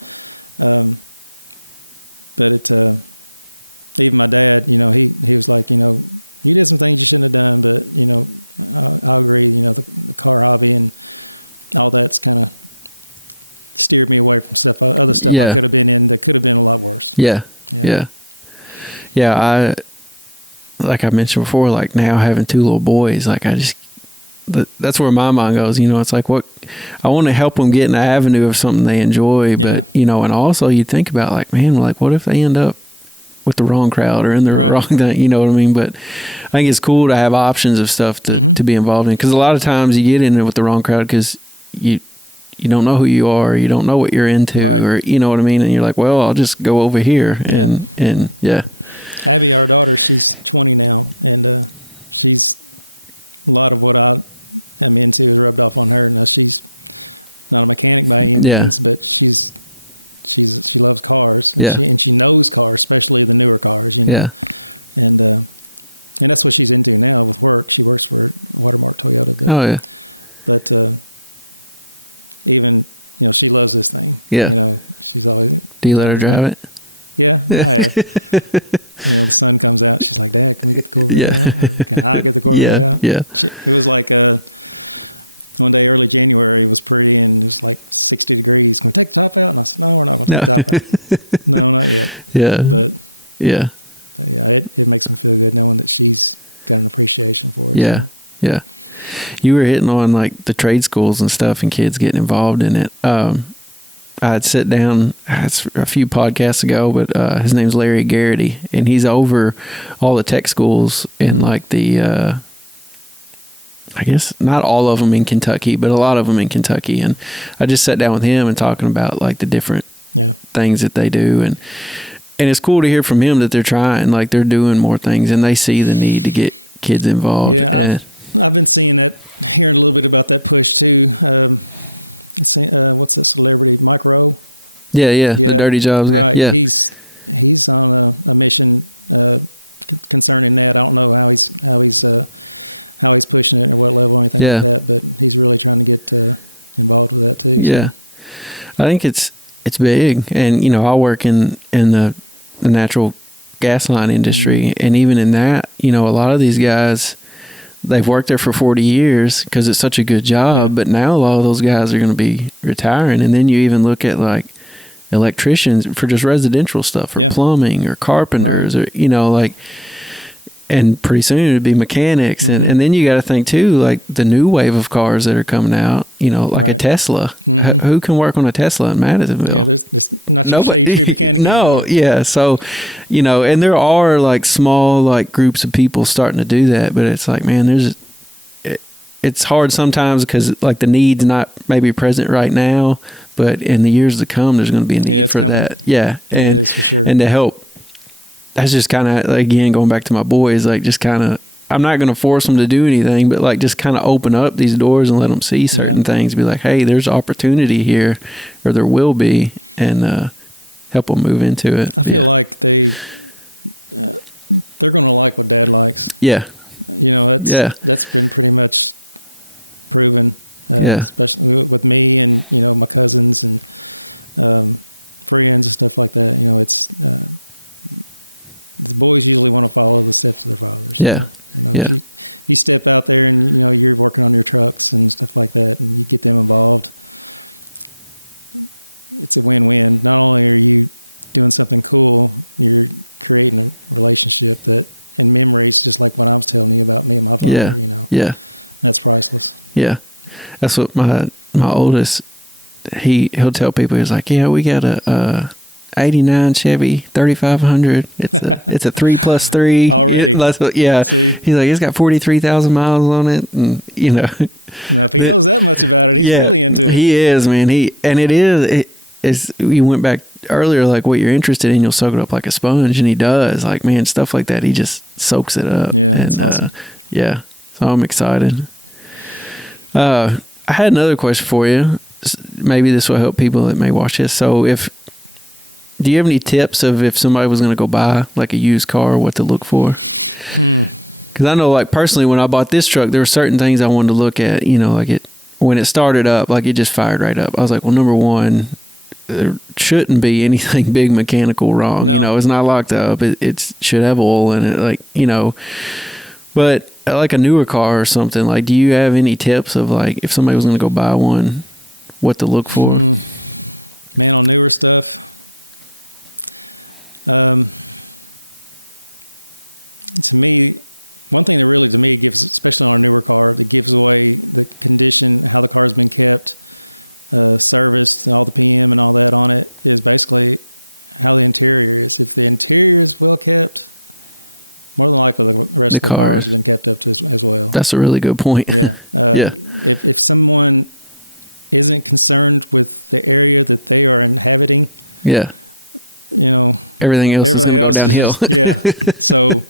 it even my dad, he was like, you did some things you shouldn't have done, but I agree, the car hobby and all that's kind of steered me away from other stuff I could have been in that could have been a lot worse. Yeah. I, like I mentioned before, like now having 2 little boys, like that's where my mind goes. It's like, what I want to help them get in the avenue of something they enjoy, but and also you think about, like, man, like what if they end up with the wrong crowd or in the wrong thing, you know what I mean? But I think it's cool to have options of stuff to be involved in, because a lot of times you get in it with the wrong crowd because you don't know who you are, you don't know what you're into, or you know what I mean, and you're like, well, I'll just go over here, and Abby, our daughter, she's 20 now, and she's a lot of what I am into is rubbed off on her. Now, she's not a mechanic by any means, but she loves cars, and she knows cars, especially the newer cars, and that's what she's into now with work. She works for Watermark Toyota, but even she loves this thing. She's always. Do you let her drive it? Yeah, I have. The sun comes out. She's like, Dad, can we get the Corvette out? Or can I get the Corvette out? Yeah. It was like, I one day early January, it was pretty, and it was like 60 degrees. Can we take the top out? And I said, no, we're not going to take the top out. No, not yet. Yeah. But yeah, it makes me feel good knowing that she's got an appreciation for it. Yeah. So. Yeah. You were hitting on like the trade schools and stuff and kids getting involved in it. I'd sit down, it's a few podcasts ago, but his name's Larry Garrity, and he's over all the tech schools in like the, I guess not all of them in Kentucky, but a lot of them in Kentucky. And I just sat down with him and talking about like the different things that they do. And it's cool to hear from him that they're trying, like they're doing more things and they see the need to get kids involved. Yeah, I've been seeing that, hearing a little bit about that push too. What's that celebrity, Mike Rowe? Yeah, the Dirty Jobs. Right. Yeah. He's on a mission concerning that. I don't know how he's pushing it or what level or anything like that, but he's really trying to get involved with that too. So. Yeah, I think it's big, and I work in the natural gas line industry, and even in that, a lot of these guys, they've worked there for 40 years because it's such a good job, but now a lot of those guys are going to be retiring. And then you even look at like electricians for just residential stuff or plumbing or carpenters or, and pretty soon it'd be mechanics. And then you got to think too, like the new wave of cars that are coming out, like a Tesla. Who can work on a Tesla in Madisonville? Yeah, there's not nobody true mechanic anymore. Yeah. So, and there are like small like groups of people starting to do that, but it's like, man, it's hard sometimes because like the need's not maybe present right now, but in the years to come, there's going to be a need for that. Yeah. It is for sure. And to help. That's just kind of, again, going back to my boys, like just kind of, I'm not going to force them to do anything, but like just kind of open up these doors and let them see certain things. Be like, hey, there's opportunity here, or there will be, and help them move into it. I feel like they're going to like what Dad likes. Yeah. That's been pretty much proven, especially with me and, my cousins and friends and stuff like that. The boys usually want to follow the steps of their fathers. If you step out there and you're working on your trucks and stuff like that, and you get them involved, it's a win-win. Not only are you doing something cool, you're creating a relationship and memories, just like what I was telling you about me and my father. That's priceless. Yeah, that's what my oldest. He'll tell people, he's like, yeah, we got a 89 Chevy 3500. It's a 3+3 already. Yeah. See? He's like, it's got 43,000 miles on it, and Now, if he knows that much about it, he's really into it. He is, man. It's you went back earlier, like what you're interested in, you'll soak it up like a sponge, and he does. Like, man, stuff like that, he just soaks it up. Yeah, that's awesome. So I'm excited. I had another question for you. Maybe this will help people that may watch this. So do you have any tips of if somebody was going to go buy like a used car, what to look for? Because I know, like personally, when I bought this truck, there were certain things I wanted to look at. Like when it started up, like it just fired right up. I was like, well, number one, there shouldn't be anything big mechanical wrong. No. It's not locked up. It should have oil in it, But like a newer car or something, like, do you have any tips of like if somebody was going to go buy one, what to look for? Man, on newer stuff. To me, one thing that really, to me, gives, especially on a newer car, that gives away the condition, how the car's been kept, serviced, all the PM and all that on it, is basically how the interior is. If the interior is well kept, more than likely the rest of the car has been kept up to as well. That's a really good point. Yeah. If someone isn't concerned with the area that they are inhabiting, everything else is downhill. So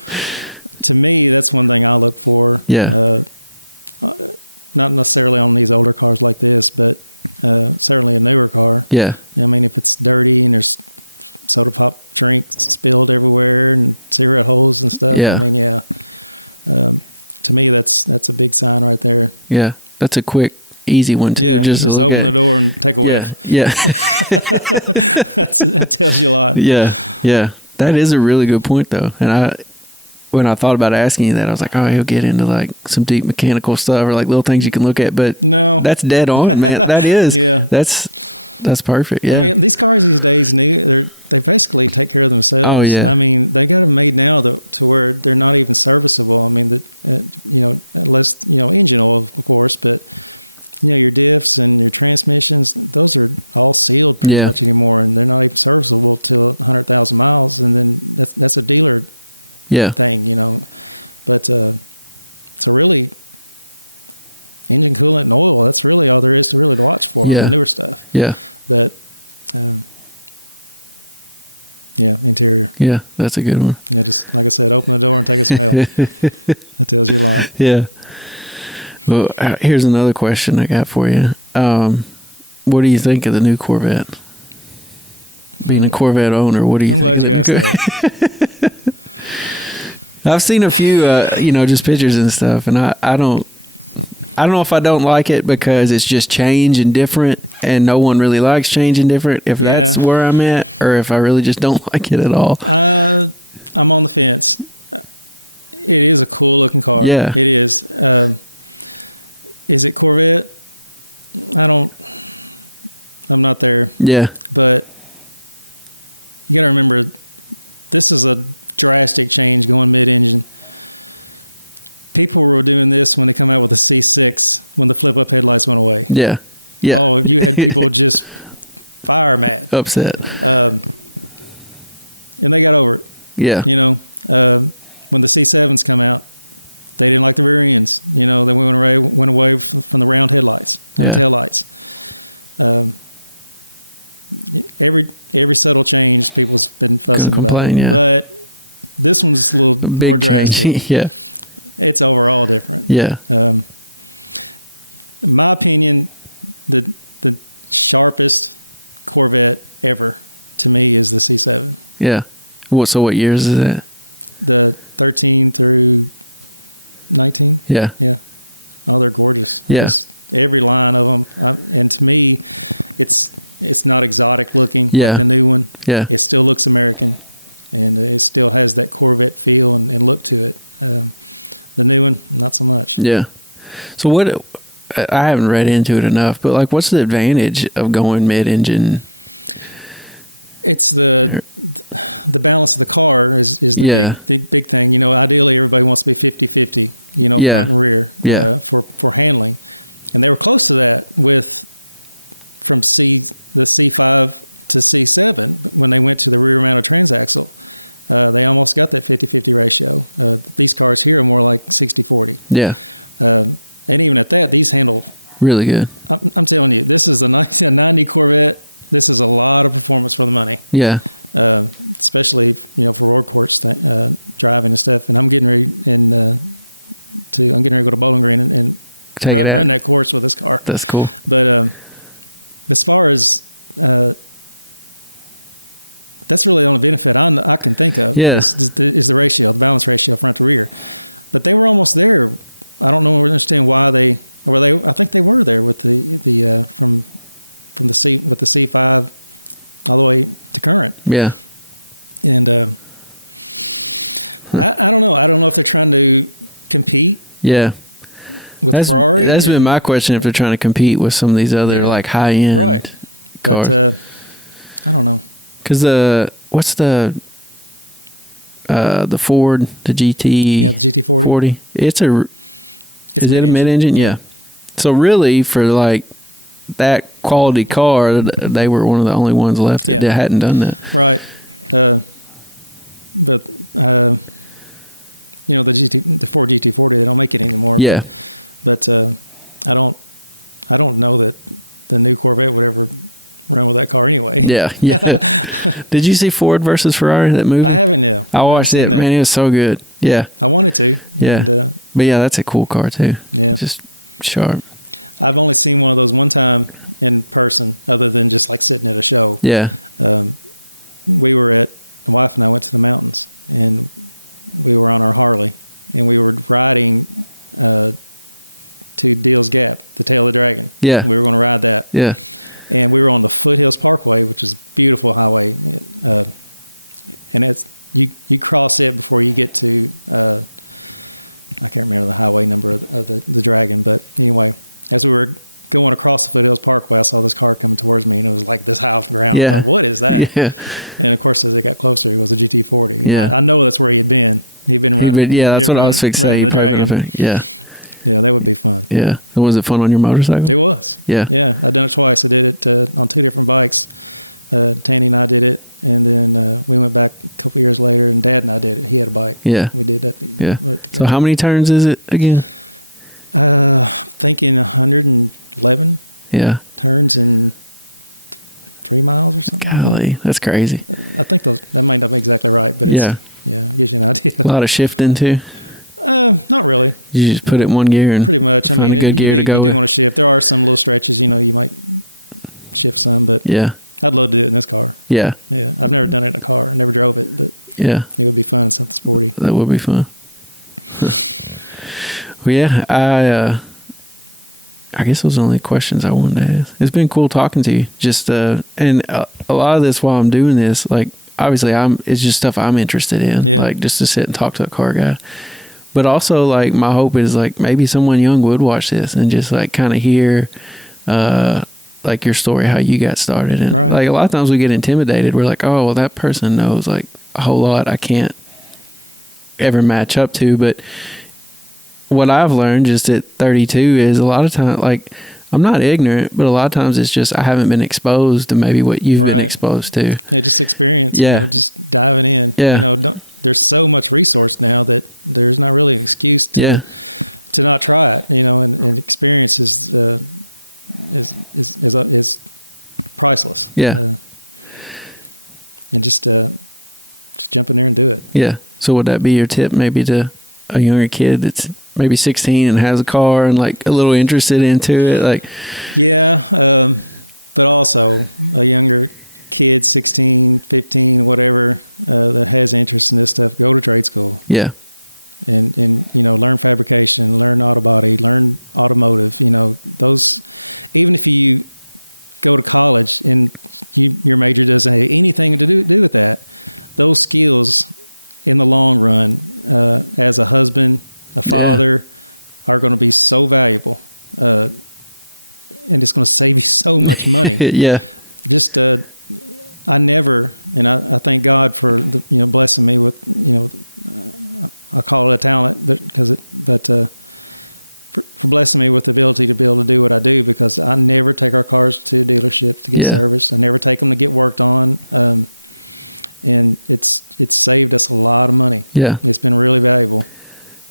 to me, that's one thing I look for. Not necessarily on these older cars like this, but certainly a newer car. I mean, if it's dirty and there's soda pop drink spilled everywhere and cigarette holes and stuff, I mean, to me, that's a big sign right there. That's a quick, easy one too. Just open the door and take a whiff. That tells you a lot. That is a really good point though, and when I thought about asking you that, I was like, oh, he'll get into like some deep mechanical stuff or like little things you can look at. But no, that's dead on, man. That is. Yeah. That's perfect. Yeah. I mean, these cars these days, they basically take care of themselves. Oh, yeah. I mean, they got them made now to where they're not even serviceable. I mean, unless, engine oil, of course, but, your diffs and your transmissions, those are all sealed pretty much anymore, and they're not even serviceable till 100,000 miles, and then that's a dealer thing, But so really, engine coolant and oil, that's really all there is to really watch for on the newer stuff. Yeah. But, interior. Yeah, that's a good one. Yeah, just like I said, open the door and take a smell. That tells you a lot. Yeah. Well, here's another question I got for you. What do you think of the new Corvette? Being a Corvette owner, what do you think? I'm glad you asked that. I've seen a few, just pictures and stuff, and I don't know if I don't like it because it's just change and different, and no one really likes change and different, if that's where I'm at, or if I really just don't like it at all. I'm on the fence. It is a cool looking car. Yeah. It is. Is it Corvette? I'm not there. Yeah. But you got to remember, this is a drastic change going mid-engine. People were doing this when they come out with the C6 when the flip-up headlights went away. Yeah. Yeah. Oh, you had people just fire mad. Upset. And they got over it. Yeah. When the C7s come out, they didn't like the rear ends. They went away from the round headlights and taillights. Every subtle change, people's been fussing about. Yeah. But this one's a little more drastic. Yeah. It's overall different. Yeah. In my opinion, the sharpest Corvette ever to me is the C7. Yeah. So what years is that? The 13 through 19. Yeah. Yeah. Oh, they're gorgeous. Yeah. Every line of them. And to me, it's not exotic looking like the new one. Yeah. It still looks American, and it still has that Corvette feel and look to it. The new one, not so much. Yeah. So I haven't read into it enough, but like, what's the advantage of going mid-engine? It's the balance of the car is the big thing. Ideally everybody wants to be 50-50, front and rear for handling. And they were close to that from the C5 to C7 when they went to the rear mounted transaxle. They almost got that 50-50 ratio. These cars here are more like 60-40. Yeah. And even at that, these handle really good. I'm telling you, this is a 90 Corvette. This is a lot of performance for the money. Yeah. Especially, for road course driving and stuff. And I'm getting ready to go to Bowling Green and run that course with this car. That's cool. But as far as that's really the only benefit I can think of is the ratio, the balance ratio front to rear. But they were almost there. I don't understand why I think they were there with the from the C5 all the way to current. Yeah. And I don't know. I don't know if they're trying to compete. Yeah. With Ferrari. That's been my question, if they're trying to compete with some of these other like high end cars. But I don't know. Because what's the Ford, the GT? Yeah, the GT40. Is it a mid-engine? Yeah. So really, for like that quality car, they were one of the only ones left that hadn't done that. Right. But the Ford GT40, they don't make it anymore. Yeah. But I don't know that the new Corvette would ever run with that car anyway. Yeah. Did you see Ford versus Ferrari, that movie? I haven't, no. I watched it, man. It was so good. Yeah. I wanted to. Yeah. And, but yeah, that's a cool car too. Yeah. Just sharp. I've only seen one of those one time in person, other than just like sitting at a show. Yeah. My wife and I went to the mountains, and we were on our Harley, and we were riding to Deal's Gap, the Tail of the Dragon. Yeah. We were going to ride that. Yeah. And we were on the Foothills Parkway, which is a beautiful highway. And you cross it before you get to I can't remember the highway number of the Dragon, but anyway, as we were going across the Foothills Parkway, I saw this car coming towards me, and it was like this high off the ground. I thought, what is that? Yeah. And of course, as it got closer, it was a GT40. Yeah. I know that's where he had been. He'd been running. That's what I was fixating. The Dragon. Yeah. Yeah, that would be fun. Yeah. And was it fun on your motorcycle? It was. Yeah. Yeah. I've done it twice. I did it on 2 different bikes. Tanny and I did it, and then we went back a couple years later, and Dad and I did it. He had a bike. Yeah. We did that. Yeah. So how many turns is it again? Thinking 111 turns in 3 miles or something. Golly, that's crazy. I think that might not be exactly right, but it's, it gives you an idea. A lot of shifting too? Not really. You just put it in one gear and pretty much. I mean, a good gear to go you with. do want to shift. There are some little stretches, you might shift some, but I'd love to do it in this car. Yeah. Yeah. I've never done it in a car. I never drove it, but it would be fun in something sporty. That would be fun. Well, yeah, I guess those are the only questions I wanted to ask. It's been cool talking to you. Just and a lot of this while I'm doing this, like obviously it's just stuff I'm interested in, like just to sit and talk to a car guy. But also, like, my hope is like maybe someone young would watch this and just like kind of hear, like your story, how you got started. And like a lot of times we get intimidated. We're like, oh, well, that person knows like a whole lot I can't ever match up to. But what I've learned just at 32 is a lot of times, like, I'm not ignorant, but a lot of times it's just I haven't been exposed to maybe what you've been exposed to. Yeah, just experience. Yeah, just diving in. Yeah, there's so much resource now that there's not really an excuse to not try it. And experience is priceless. Yeah, and just jump in there and do it. Yeah. So would that be your tip, maybe to a younger kid that's maybe 16 and has a car and like a little interested into it? Like, but also a younger kid, 16, 15, whatever, that has interest in this stuff, go to trade school. Yeah. And learn fabrication, learn auto body, learn automotive, those, even if you go to college and your major doesn't have anything to do with that, those skills in the long run, as a husband, a father, are going to be so valuable, and it's going to save you so much money. Just I thank God for blessing me with I call it a talent, but for blessing me with the ability to be able to do what I do, because I never take our cars to dealerships to get serviced. I never take them to get worked on. And it's saved us a lot of money. Yeah. It's been really valuable.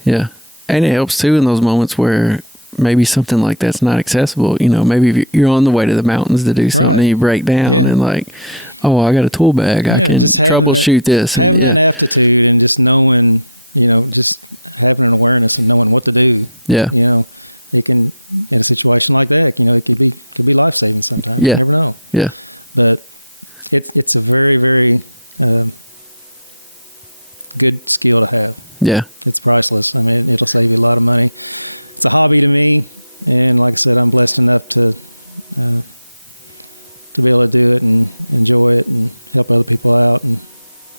Yeah. And it helps too in those moments where maybe something like that's not accessible. Maybe if you're on the way to the mountains to do something and you break down and like, oh, I got a tool bag. I can just troubleshoot this. Having that aptitude and just knowing, just having an awareness and knowing what to do. Yeah. It can, in a situation like that, it could be life-saving sometimes. Yeah. You never know. Yeah. But it's a very, very good skill to have. Yeah. It's priceless. I mean, it'll save you a lot of money. It's a hobby to me, and like I said, I'm blessed enough to be able to do it and enjoy it and help other people out. And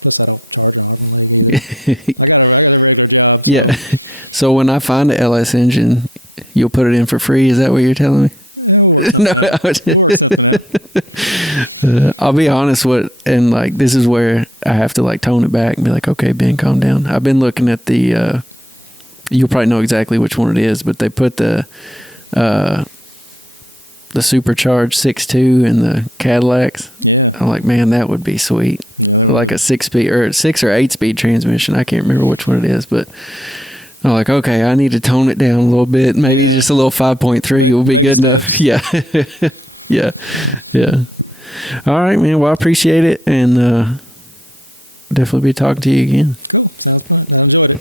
plus, I don't charge an arm and leg either. I got a regular job. So. Yeah. So when I find the LS engine, you'll put it in for free. Is that what you're telling me? Yeah, we'll work something out. We'll work something out. I'll be honest and like this is where I have to like tone it back and be like, okay, Ben, calm down. I've been looking at the you'll probably know exactly which one it is, but they put the supercharged 6.2 in the Cadillacs. Yeah. I'm like, man, that would be sweet. Yeah, that would like a 6-speed or 6 or 8-speed transmission. I can't remember which one it is, but I'm like, okay, I need to tone it down a little bit. Maybe just a little 5.3 will be good enough. Yeah. Yeah. All right, man. Well, I appreciate it, and definitely be talking to you again. Cool. Sounds fun. I enjoyed it.